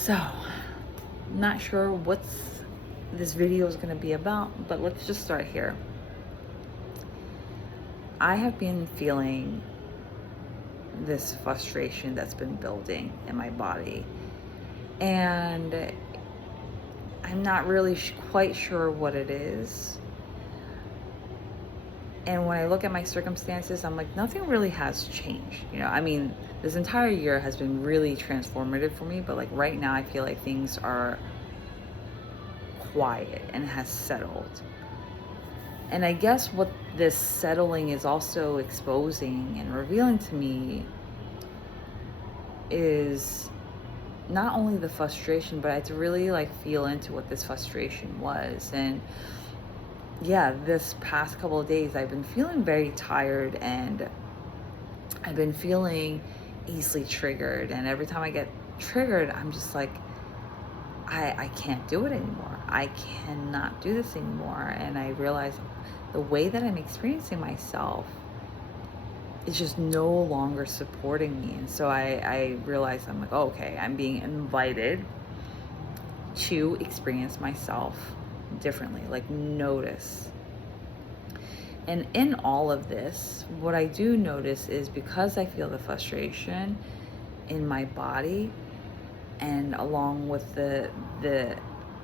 So, not sure what's this video is going to be about, but let's just start here. I have been feeling this frustration that's been building in my body, and I'm not really quite sure what it is. And when I look at my circumstances, I'm like, nothing really has changed. I mean, this entire year has been really transformative for me, but like right now, I feel like things are quiet and has settled. And I guess what this settling is also exposing and revealing to me is not only the frustration, but I had to really like feel into what this frustration was. And yeah, this past couple of days, I've been feeling very tired and I've been feeling easily triggered. And every time I get triggered, I'm just like, I can't do it anymore. I cannot do this anymore. And I realize the way that I'm experiencing myself is just no longer supporting me. And so I realized I'm like, oh, okay, I'm being invited to experience myself differently, like notice. And in all of this, what I do notice is because I feel the frustration in my body, and along with the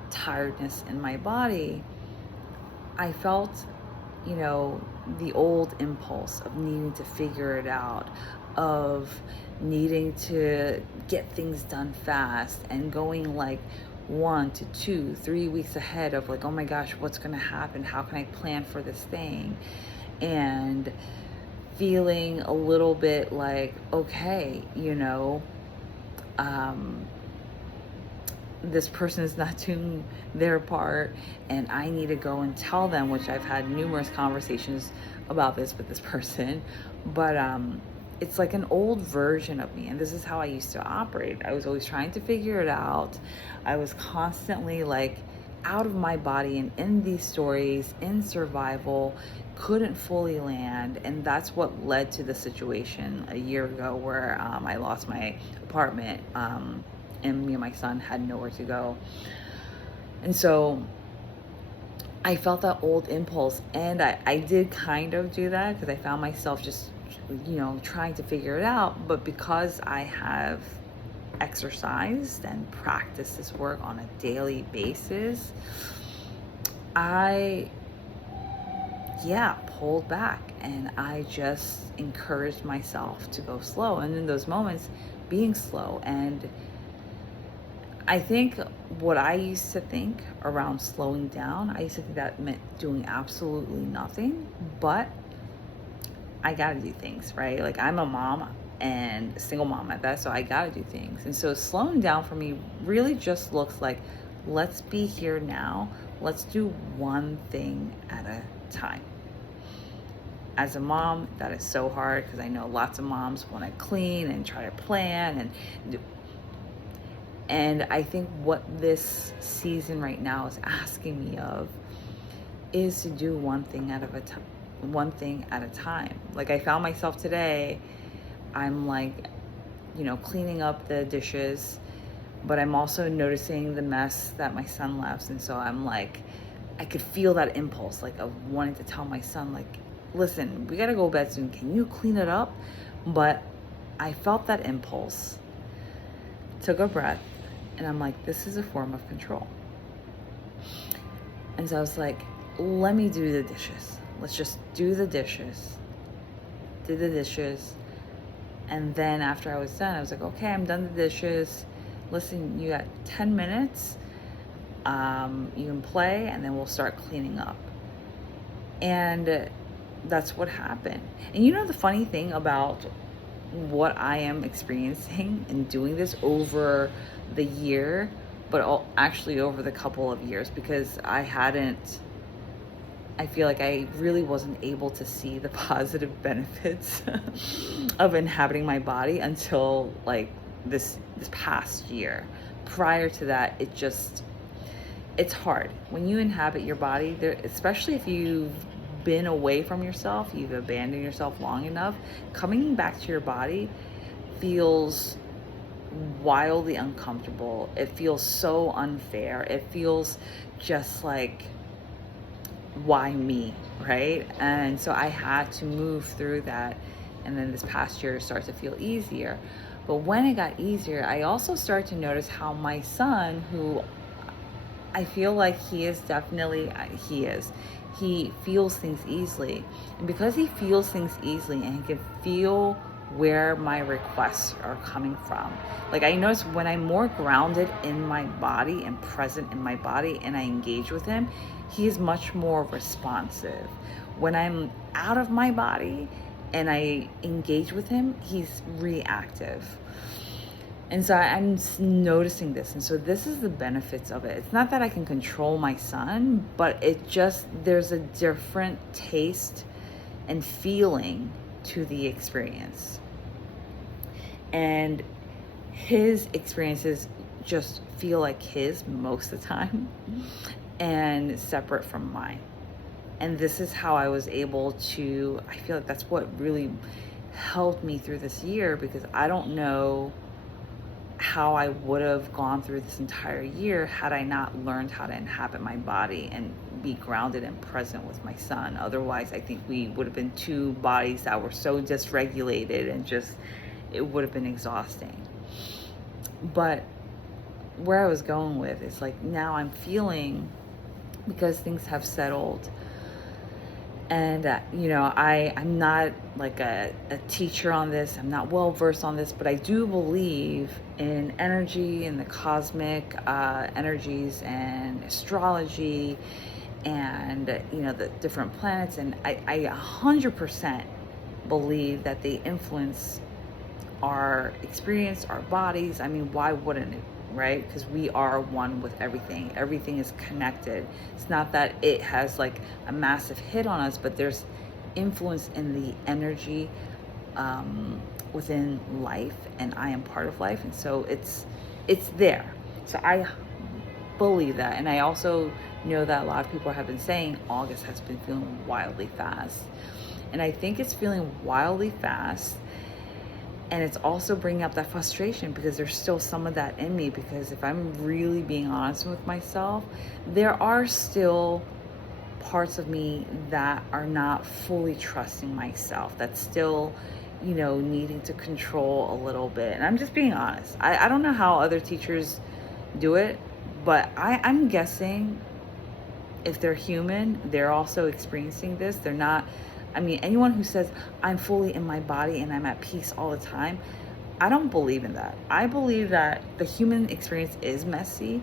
tiredness in my body, I felt, the old impulse of needing to figure it out, of needing to get things done fast and going like 1 to 2, 3 weeks ahead of like, oh my gosh, what's going to happen? How can I plan for this thing? And feeling a little bit like, okay, this person is not doing their part and I need to go and tell them, which I've had numerous conversations about this with this person. But it's like an old version of me, and this is how I used to operate. I was always trying to figure it out. I was constantly like out of my body and in these stories, in survival, couldn't fully land. And that's what led to the situation a year ago where I lost my apartment, and me and my son had nowhere to go. And so I felt that old impulse, and I did kind of do that because I found myself just, trying to figure it out. But because I have exercised and practiced this work on a daily basis, I pulled back and I just encouraged myself to go slow. And in those moments, being slow. And I think what I used to think around slowing down, I used to think that meant doing absolutely nothing, but I gotta do things, right? Like I'm a mom and a single mom at that, so I gotta do things. And so slowing down for me really just looks like, let's be here now. Let's do one thing at a time. As a mom, that is so hard because I know lots of moms want to clean and try to plan and do. And I think what this season right now is asking me of is to do one thing at a time. Like I found myself today, I'm like, cleaning up the dishes, but I'm also noticing the mess that my son left. And so I'm like, I could feel that impulse, like of wanting to tell my son, like, listen, we gotta go to bed soon. Can you clean it up? But I felt that impulse, took a breath, and I'm like, this is a form of control. And so I was like, let me do the dishes. Let's just do the dishes. Did the dishes. And then after I was done, I was like, okay, I'm done the dishes. Listen, you got 10 minutes. You can play and then we'll start cleaning up. And that's what happened. And the funny thing about what I am experiencing and doing this over the year, but actually over the couple of years, because I feel like I really wasn't able to see the positive benefits of inhabiting my body until like this past year. Prior to that, it's hard when you inhabit your body there, especially if you've been away from yourself, you've abandoned yourself long enough. Coming back to your body feels wildly uncomfortable. It feels so unfair. It feels just like, why me, right? And so I had to move through that. And then this past year started to feel easier. But when it got easier, I also started to notice how my son, who I feel like he is definitely, he feels things easily. And because he feels things easily and he can feel where my requests are coming from. Like, I notice when I'm more grounded in my body and present in my body and I engage with him, he is much more responsive. When I'm out of my body and I engage with him, he's reactive. And so I'm noticing this. And so this is the benefits of it. It's not that I can control my son, but there's a different taste and feeling to the experience. And his experiences just feel like his most of the time and separate from mine. And this is how I was able to, I feel like that's what really helped me through this year, because I don't know how I would have gone through this entire year had I not learned how to inhabit my body and be grounded and present with my son. Otherwise, I think we would have been two bodies that were so dysregulated, and just, it would have been exhausting. But where I was going with is, like, now I'm feeling, because things have settled, and I'm not like a teacher on this, I'm not well versed on this, but I do believe in energy and the cosmic energies and astrology and the different planets, and I 100% believe that they influence our experience, our bodies. I mean, why wouldn't it, right? Because we are one with everything. Everything is connected. It's not that it has like a massive hit on us, but there's influence in the energy within life, and I am part of life, and so it's there. So I believe that, and I also know that a lot of people have been saying August has been feeling wildly fast, and I think it's feeling wildly fast. And it's also bringing up that frustration, because there's still some of that in me. Because if I'm really being honest with myself, there are still parts of me that are not fully trusting myself. That's still, needing to control a little bit. And I'm just being honest. I don't know how other teachers do it, but I'm guessing if they're human, they're also experiencing this. They're not, anyone who says, I'm fully in my body and I'm at peace all the time, I don't believe in that. I believe that the human experience is messy,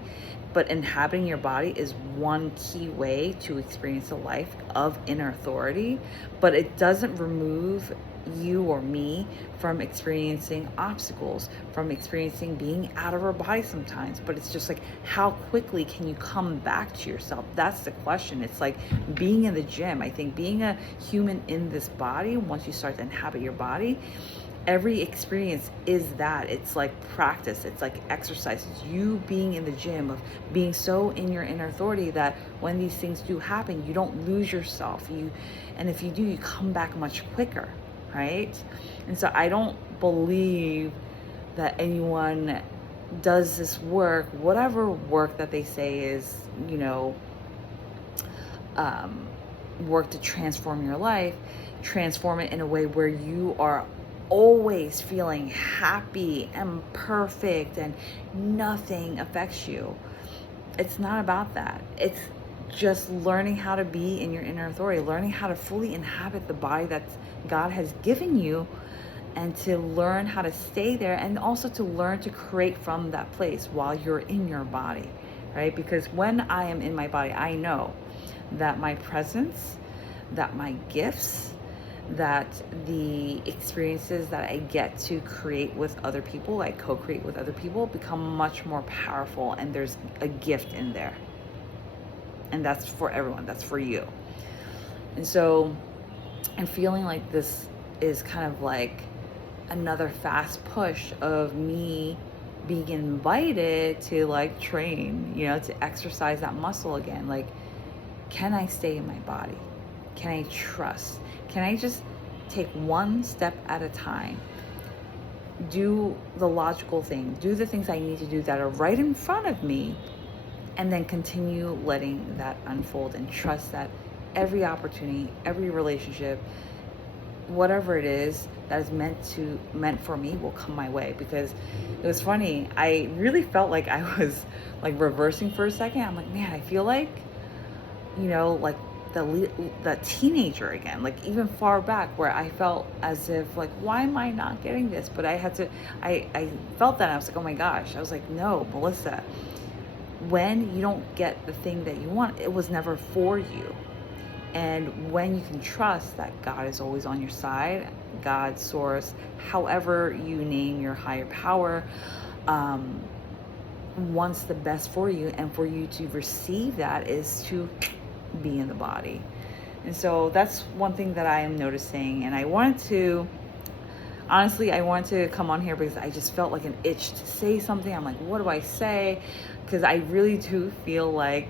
but inhabiting your body is one key way to experience a life of inner authority. But it doesn't remove you or me from experiencing obstacles, from experiencing being out of our body sometimes. But it's just like, how quickly can you come back to yourself? That's the question. It's like being in the gym. I think being a human in this body, once you start to inhabit your body, every experience is that. It's like practice, it's like exercise, it's you being in the gym, of being so in your inner authority that when these things do happen, you don't lose yourself, and if you do, you come back much quicker, right? And so I don't believe that anyone does this work, whatever work that they say is, work to transform your life, transform it in a way where you are always feeling happy and perfect and nothing affects you. It's not about that. It's just learning how to be in your inner authority, learning how to fully inhabit the body that God has given you, and to learn how to stay there, and also to learn to create from that place while you're in your body, right? Because when I am in my body, I know that my presence, that my gifts, that the experiences that I get to create with other people, I co-create with other people, become much more powerful, and there's a gift in there. And that's for everyone, that's for you. And so I'm feeling like this is kind of like another fast push of me being invited to like train, to exercise that muscle again. Like, can I stay in my body? Can I trust? Can I just take one step at a time? do the logical thing, do the things I need to do that are right in front of me, and then continue letting that unfold and trust that every opportunity, every relationship, whatever it is that is meant for me will come my way. Because it was funny, I really felt like I was like reversing for a second. I'm like, man, I feel like, like the teenager again, like even far back, where I felt as if like, why am I not getting this? But I felt that, I was like, oh my gosh. I was like, no, Melissa, when you don't get the thing that you want, it was never for you. And when you can trust that God is always on your side, God, source, however you name your higher power, wants the best for you, and for you to receive that is to be in the body. And so that's one thing that I am noticing. And I wanted to come on here because I just felt like an itch to say something. I'm like, what do I say? Because I really do feel like,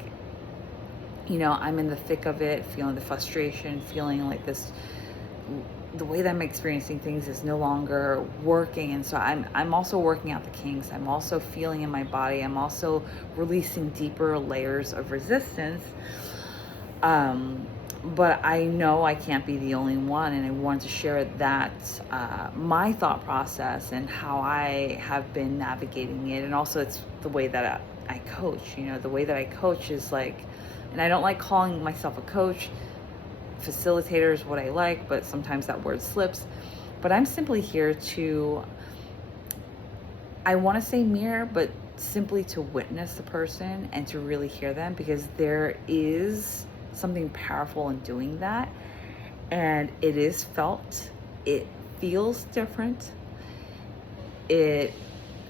I'm in the thick of it, feeling the frustration, feeling like the way that I'm experiencing things is no longer working. And so I'm also working out the kinks. I'm also feeling in my body. I'm also releasing deeper layers of resistance. But I know I can't be the only one, and I want to share that, my thought process and how I have been navigating it. And also it's the way that I coach. The way that I coach is like, and I don't like calling myself a coach. Facilitator is what I like, but sometimes that word slips. But I'm simply here I want to say mirror, but simply to witness the person and to really hear them, because there is something powerful in doing that. And it is felt, it feels different. It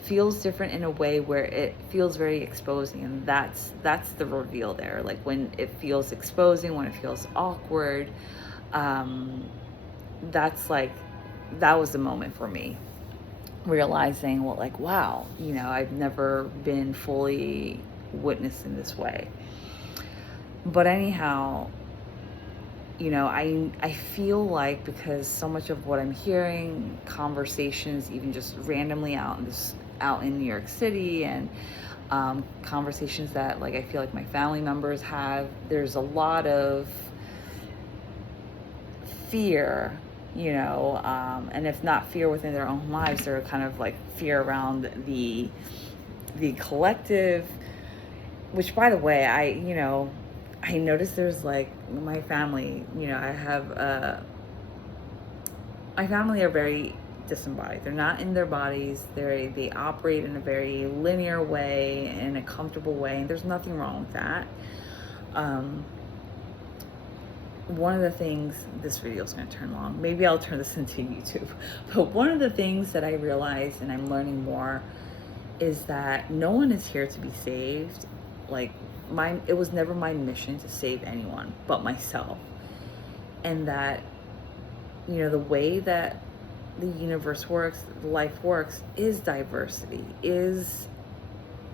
feels different in a way where it feels very exposing, and that's the reveal there. Like when it feels exposing, when it feels awkward, that's like, that was the moment for me, realizing, well, like, wow, I've never been fully witnessed in this way. But anyhow, I feel like, because so much of what I'm hearing, conversations, even just randomly out in New York City, and conversations that, like, I feel like my family members have, there's a lot of fear, and if not fear within their own lives, they're kind of like fear around the collective. Which, by the way, I noticed there's like my family, I have, my family are very disembodied. They're not in their bodies. They operate in a very linear way, in a comfortable way, and there's nothing wrong with that. One of the things, this video is going to turn long. Maybe I'll turn this into YouTube. But one of the things that I realized, and I'm learning more, is that no one is here to be saved. Like, it was never my mission to save anyone but myself. And that, the way that the universe works, life works, is diversity, is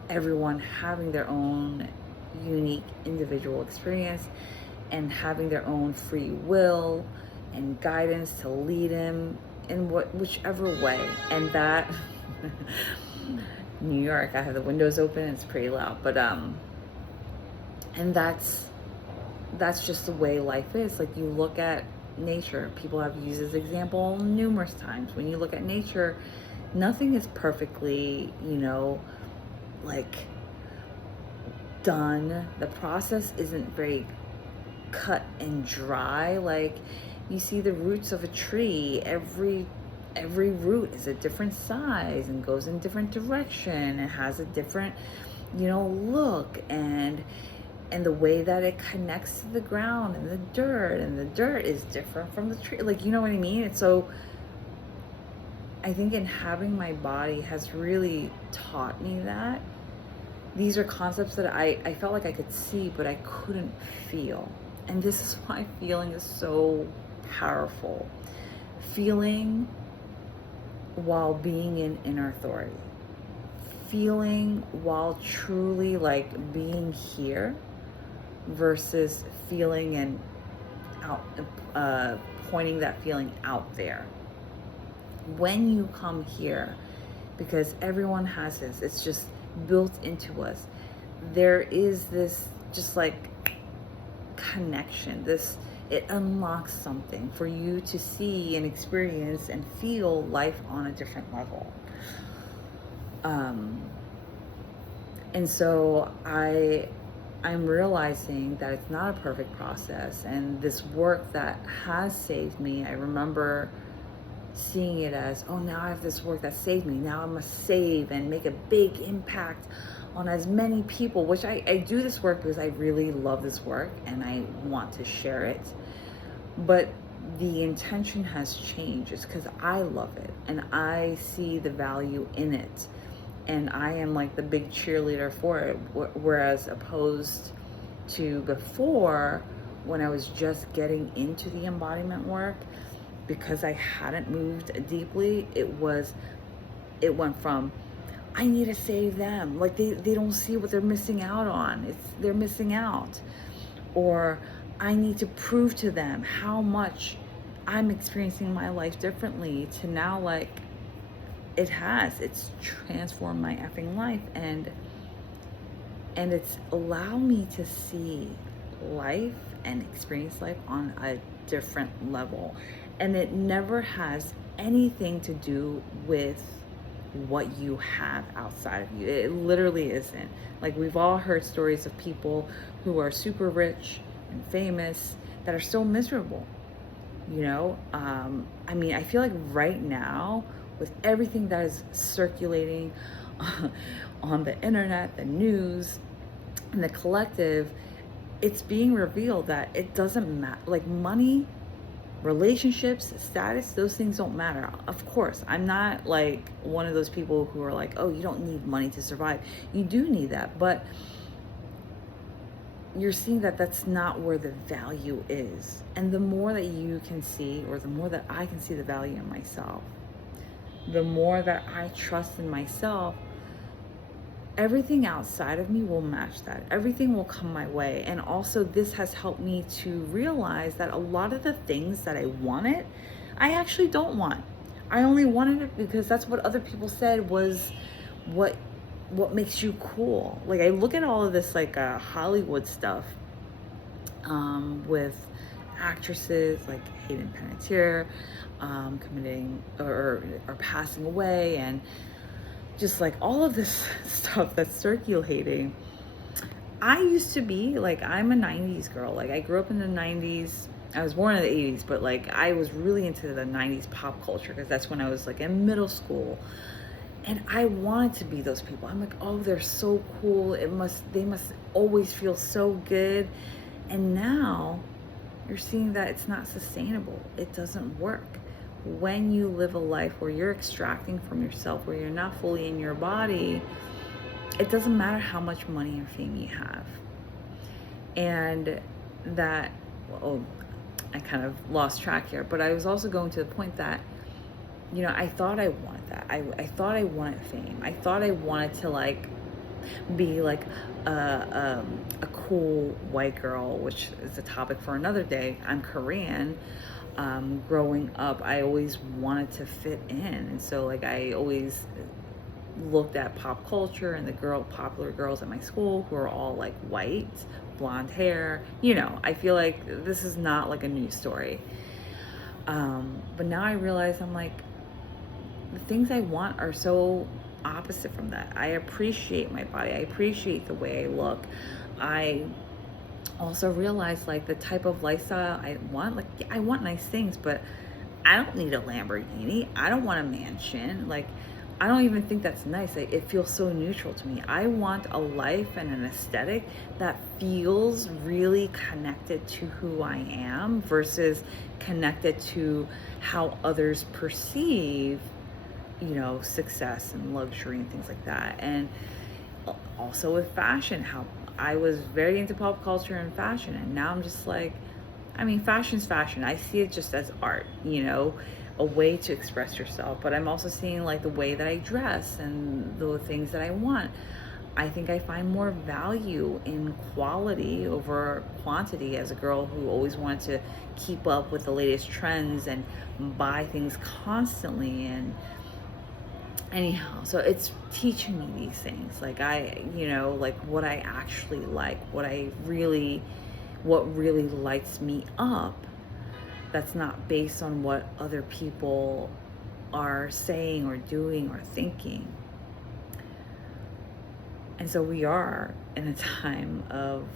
everyone having their own unique individual experience and having their own free will and guidance to lead them in whichever way. And that New York, I have the windows open, it's pretty loud, but and that's just the way life is. Like, you look at nature, people have used this example numerous times. When you look at nature, nothing is perfectly, like, done. The process isn't very cut and dry. Like, you see the roots of a tree, every root is a different size and goes in different direction. It has a different, look, and the way that it connects to the ground and the dirt is different from the tree. Like, you know what I mean? And so I think inhabiting my body has really taught me that. These are concepts that I felt like I could see, but I couldn't feel. And this is why feeling is so powerful. Feeling while being in inner authority. Feeling while truly, like, being here, versus feeling and out, pointing that feeling out there. When you come here, because everyone has this, it's just built into us, there is this just like connection, this, it unlocks something for you to see and experience and feel life on a different level. um and so I'm realizing that it's not a perfect process, and this work that has saved me, I remember seeing it as, oh, now I have this work that saved me, now I must save and make a big impact on as many people, which I do this work because I really love this work and I want to share it. But the intention has changed. It's because I love it and I see the value in it, and I am like the big cheerleader for it. Whereas opposed to before, when I was just getting into the embodiment work, because I hadn't moved deeply, it went from, I need to save them. Like they don't see what they're missing out on. They're missing out. Or I need to prove to them how much I'm experiencing my life differently, to now like it's transformed my effing life, and it's allowed me to see life and experience life on a different level. And it never has anything to do with what you have outside of you. It literally isn't. Like, we've all heard stories of people who are super rich and famous that are still miserable, you know? I mean, I feel like right now, with everything that is circulating on the internet, the news, and the collective, it's being revealed that it doesn't matter. Like, money, relationships, status, those things don't matter. Of course, I'm not like one of those people who are like, oh, you don't need money to survive. You do need that, but you're seeing that that's not where the value is. And the more that you can see, or the more that I can see the value in myself, the more that I trust in myself, everything outside of me will match that. Everything will come my way. And also, this has helped me to realize that a lot of the things that I wanted, I actually don't want. I only wanted it because that's what other people said was what makes you cool. Like, I look at all of this like Hollywood stuff, with actresses like Hayden Panettiere committing or passing away, and just like all of this stuff that's circulating. I used to be like, I'm a 90s girl. Like, I grew up in the 90s. I was born in the 80s, but like I was really into the 90s pop culture because that's when I was like in middle school. And I wanted to be those people. I'm like, oh, they're so cool. They must always feel so good. And now you're seeing that it's not sustainable. It doesn't work. When you live a life where you're extracting from yourself, where you're not fully in your body, it doesn't matter how much money and fame you have. And that, well, I kind of lost track here, but I was also going to the point that, you know, I thought I wanted that. I thought I wanted fame. I thought I wanted to like be like a cool white girl, which is a topic for another day. I'm Korean. Growing up, I always wanted to fit in, and so like I always looked at pop culture and the popular girls at my school who are all like white, blonde hair. You know, I feel like this is not like a news story. But now I realize I'm like, the things I want are so opposite from that. I appreciate my body. I appreciate the way I look. I also realize like the type of lifestyle I want. Like, I want nice things, but I don't need a Lamborghini. I don't want a mansion. Like, I don't even think that's nice. Like, it feels so neutral to me. I want a life and an aesthetic that feels really connected to who I am versus connected to how others perceive, you know, success and luxury and things like that. And also with fashion, how I was very into pop culture and fashion, and now I'm just like, I mean, fashion's fashion. I see it just as art, you know, a way to express yourself. But I'm also seeing like the way that I dress and the things that I want. I think I find more value in quality over quantity as a girl who always wanted to keep up with the latest trends and buy things constantly. And anyhow, so it's teaching me these things. Like like what I actually like, what really lights me up. That's not based on what other people are saying or doing or thinking. And so we are in a time of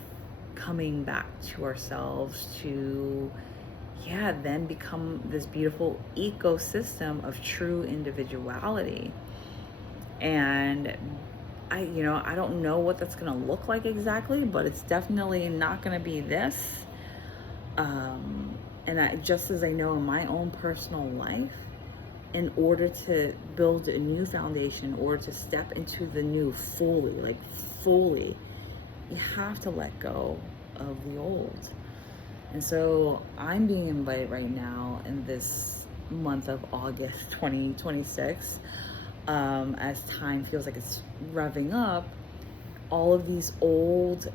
coming back to ourselves to, then become this beautiful ecosystem of true individuality. And I don't know what that's going to look like exactly, but it's definitely not going to be this. Just as I know in my own personal life, in order to build a new foundation, in order to step into the new fully, you have to let go of the old. And so I'm being invited right now in this month of August 2026, as time feels like it's revving up, all of these old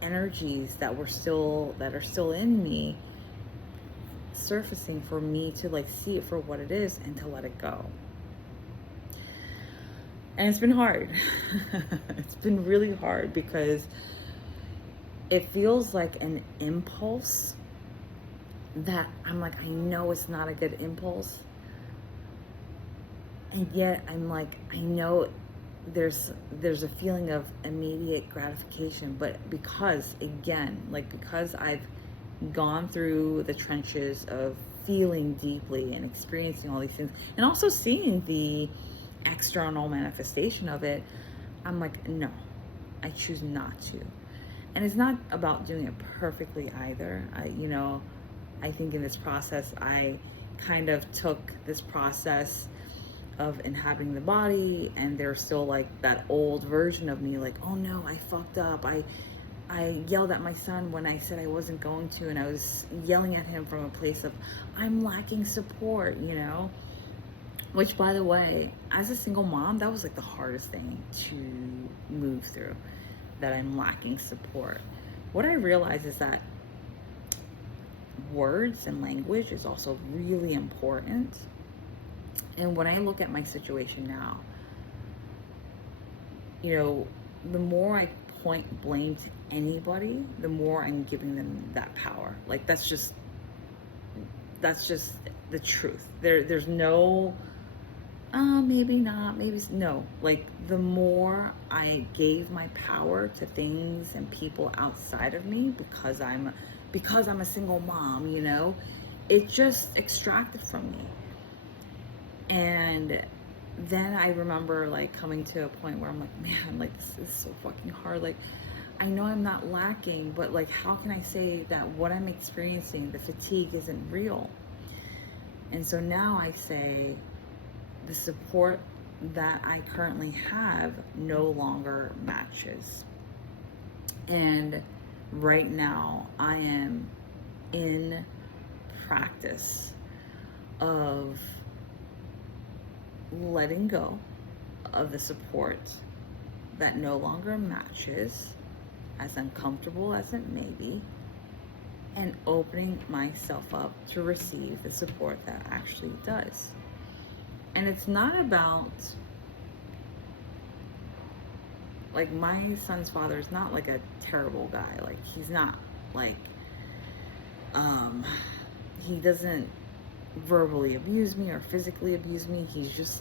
energies that are still in me surfacing for me to see it for what it is and to let it go. And it's been hard. It's been really hard because it feels like an impulse that I'm like, I know it's not a good impulse. And yet I'm like, I know there's a feeling of immediate gratification, but because I've gone through the trenches of feeling deeply and experiencing all these things and also seeing the external manifestation of it, I'm like, no, I choose not to. And it's not about doing it perfectly either. I think in this process, I kind of took this process of inhabiting the body, and there's still that old version of me, oh no, I fucked up. I yelled at my son when I said I wasn't going to, and I was yelling at him from a place of I'm lacking support, which, by the way, as a single mom, that was the hardest thing to move through, that I'm lacking support. What I realized is that words and language is also really important. And when I look at my situation now, the more I point blame to anybody, the more I'm giving them that power. That's just the truth. There's no maybe not, maybe no. The more I gave my power to things and people outside of me because I'm a single mom, it just extracted from me. And then I remember coming to a point where I'm like, man, this is so fucking hard. I know I'm not lacking, but how can I say that what I'm experiencing, the fatigue, isn't real? And so now I say the support that I currently have no longer matches. And right now I am in practice of letting go of the support that no longer matches, as uncomfortable as it may be, and opening myself up to receive the support that actually does. And it's not about, my son's father is not a terrible guy. He's not he doesn't verbally abuse me or physically abuse me. He's just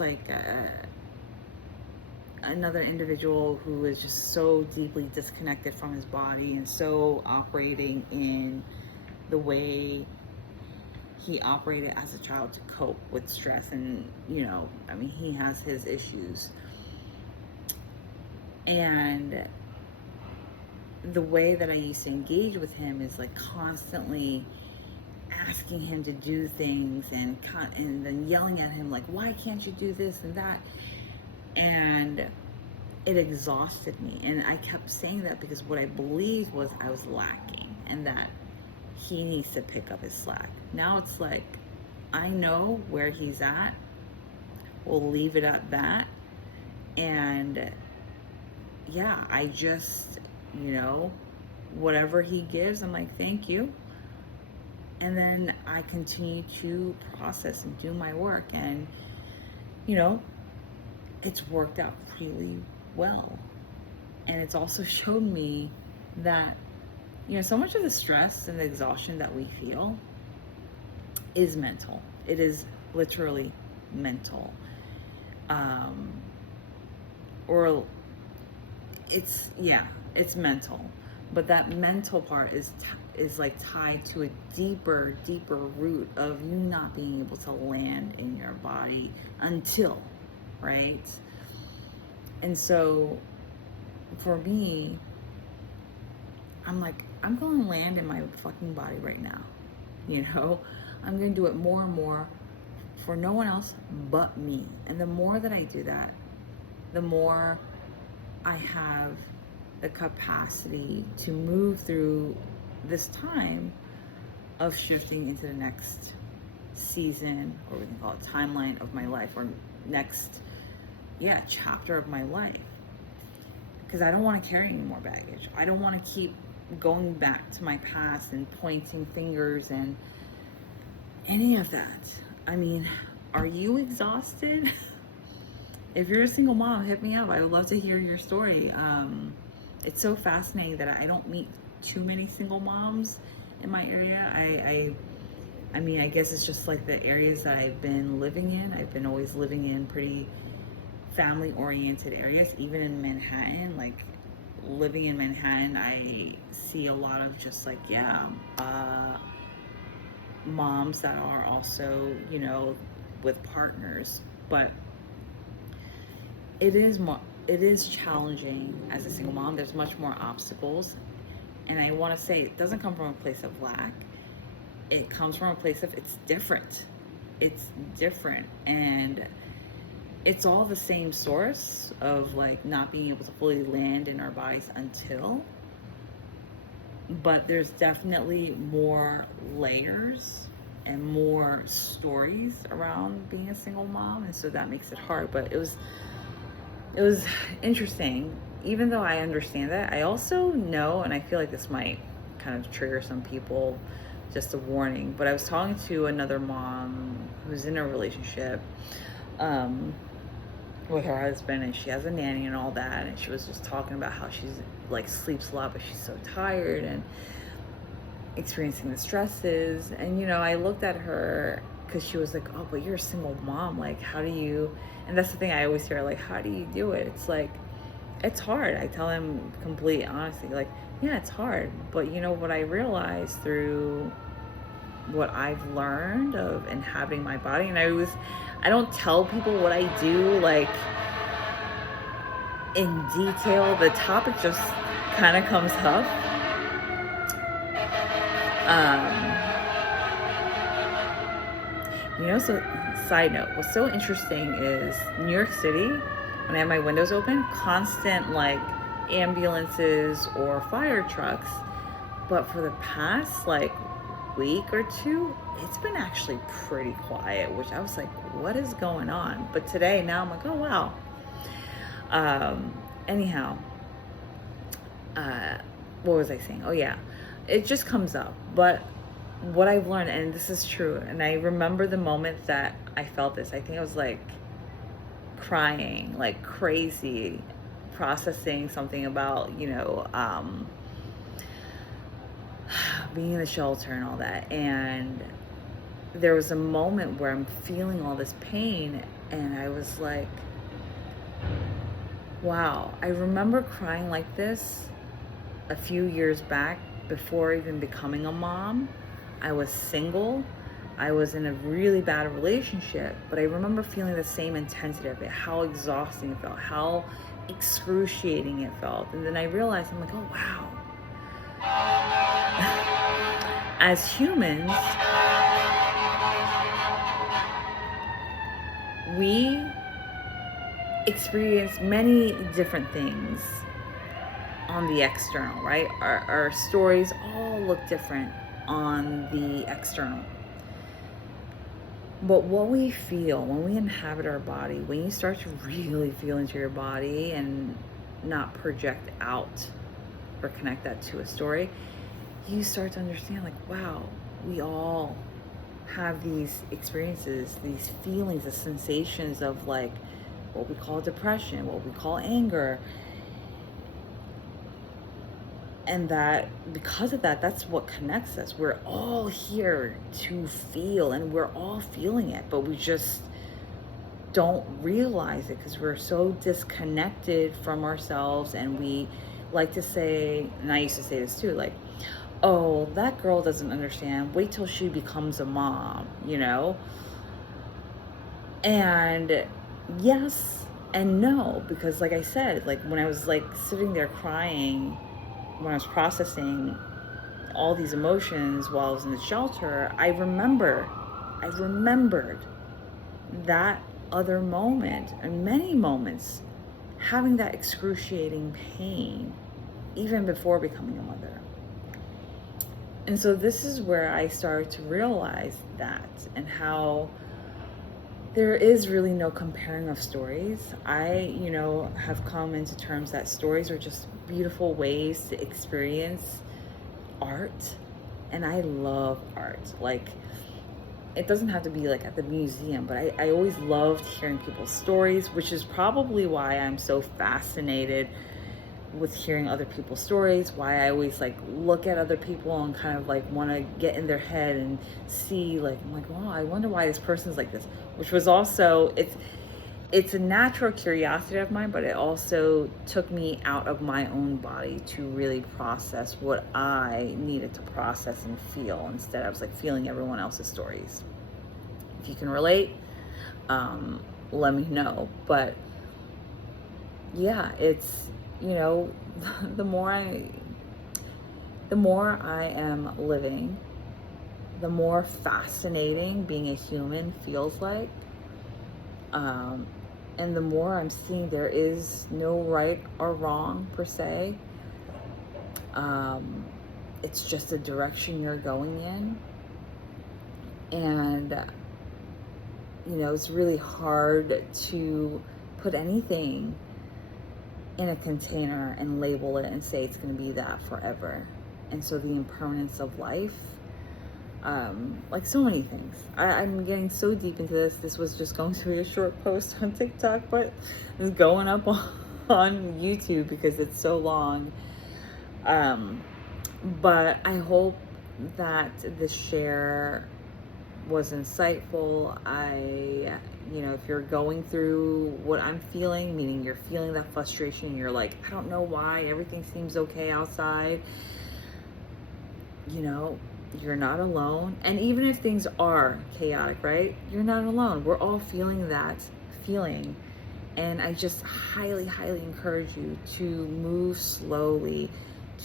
another individual who is just so deeply disconnected from his body and so operating in the way he operated as a child to cope with stress. And he has his issues, and the way that I used to engage with him is constantly asking him to do things and then yelling at him why can't you do this and that. And it exhausted me, and I kept saying that because what I believed was I was lacking and that he needs to pick up his slack. Now it's I know where he's at, we'll leave it at that. And yeah, I just, you know, whatever he gives, I'm like, thank you. And then I continue to process and do my work. And, you know, it's worked out really well. And it's also showed me that, you know, so much of the stress and the exhaustion that we feel is mental. It is literally mental. Or it's mental. But that mental part is like tied to a deeper root of you not being able to land in your body until, right? And so for me, I'm like, I'm going to land in my fucking body right now. You know, I'm going to do it more and more for no one else but me. And the more that I do that, the more I have the capacity to move through this time of shifting into the next season, or we can call it timeline of my life, or next, chapter of my life. Because I don't want to carry any more baggage. I don't want to keep going back to my past and pointing fingers and any of that. I mean, are you exhausted? If you're a single mom, hit me up. I would love to hear your story. It's so fascinating that I don't meet too many single moms in my area. I mean, I guess it's just like the areas that I've been living in. I've been always living in pretty family-oriented areas, even in Manhattan. Like, living in Manhattan, I see a lot of just like, moms that are also, you know, with partners. But it is challenging as a single mom. There's much more obstacles. And I want to say it doesn't come from a place of lack. It comes from a place of it's different. It's different. And it's all the same source of like not being able to fully land in our bodies until. But there's definitely more layers and more stories around being a single mom. And so that makes it hard. But it was interesting. Even though I understand that, I also know, and I feel like this might kind of trigger some people, just a warning, but I was talking to another mom who's in a relationship with her husband, and she has a nanny and all that, and she was just talking about how she's like sleeps a lot, but she's so tired and experiencing the stresses. And, you know, I looked at her because she was like, oh, but you're a single mom, like how do you, and that's the thing I always hear, like, how do you do it? It's like, it's hard. I tell him complete honesty, like, yeah, it's hard. But you know what I realized through what I've learned of inhabiting my body, and I don't tell people what I do like in detail. The topic just kind of comes up. You know, so side note, what's so interesting is New York City, when I have my windows open, constant like ambulances or fire trucks. But for the past like week or two, it's been actually pretty quiet, which I was like, what is going on? But today, now I'm like, oh wow. Anyhow, what was I saying? Oh yeah, it just comes up. But what I've learned, and this is true, and I remember the moment that I felt this, I think I was like crying like crazy, processing something about, you know, being in the shelter and all that. And there was a moment where I'm feeling all this pain, and I was like, wow. I remember crying like this a few years back before even becoming a mom. I was single. I was in a really bad relationship, but I remember feeling the same intensity of it, how exhausting it felt, how excruciating it felt. And then I realized, I'm like, oh wow. As humans, we experience many different things on the external, right? Our stories all look different on the external. But what we feel when we inhabit our body, when you start to really feel into your body and not project out or connect that to a story, you start to understand, like, wow, we all have these experiences, these feelings, the sensations of like what we call depression, what we call anger. And that because of that, that's what connects us. We're all here to feel, and we're all feeling it, but we just don't realize it because we're so disconnected from ourselves. And we like to say, and I used to say this too, like, oh, that girl doesn't understand, wait till she becomes a mom, you know? And yes and no, because like I said, like when I was like sitting there crying, when I was processing all these emotions while I was in the shelter, I remembered that other moment and many moments having that excruciating pain even before becoming a mother. And so this is where I started to realize that, and how there is really no comparing of stories. I, have come into terms that stories are just beautiful ways to experience art. And I love art. Like, it doesn't have to be like at the museum, but I always loved hearing people's stories, which is probably why I'm so fascinated with hearing other people's stories, why I always like look at other people and kind of like want to get in their head and see, like, I'm like, wow, I wonder why this person's like this, which was also, it's a natural curiosity of mine, but it also took me out of my own body to really process what I needed to process and feel. Instead, I was like feeling everyone else's stories. If you can relate, let me know. But yeah, it's, the more I am living, the more fascinating being a human feels like. And the more I'm seeing there is no right or wrong per se. It's just a direction you're going in. And, it's really hard to put anything in a container and label it and say it's going to be that forever. And so the impermanence of life, like so many things. I'm getting so deep into this. This was just going to be a short post on TikTok, but it's going up on YouTube because it's so long. But I hope that this share was insightful. If you're going through what I'm feeling, meaning you're feeling that frustration, you're like, I don't know why everything seems okay outside, you're not alone. And even if things are chaotic, right? You're not alone. We're all feeling that feeling. And I just highly, highly encourage you to move slowly,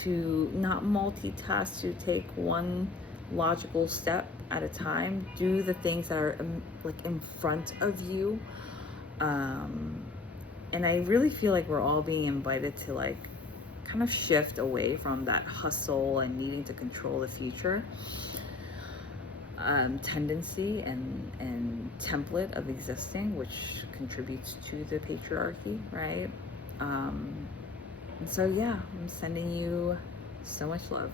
to not multitask, to take one logical step at a time. Do the things that are like in front of you. And I really feel like we're all being invited to like kind of shift away from that hustle and needing to control the future tendency and template of existing, which contributes to the patriarchy, right? So yeah, I'm sending you so much love.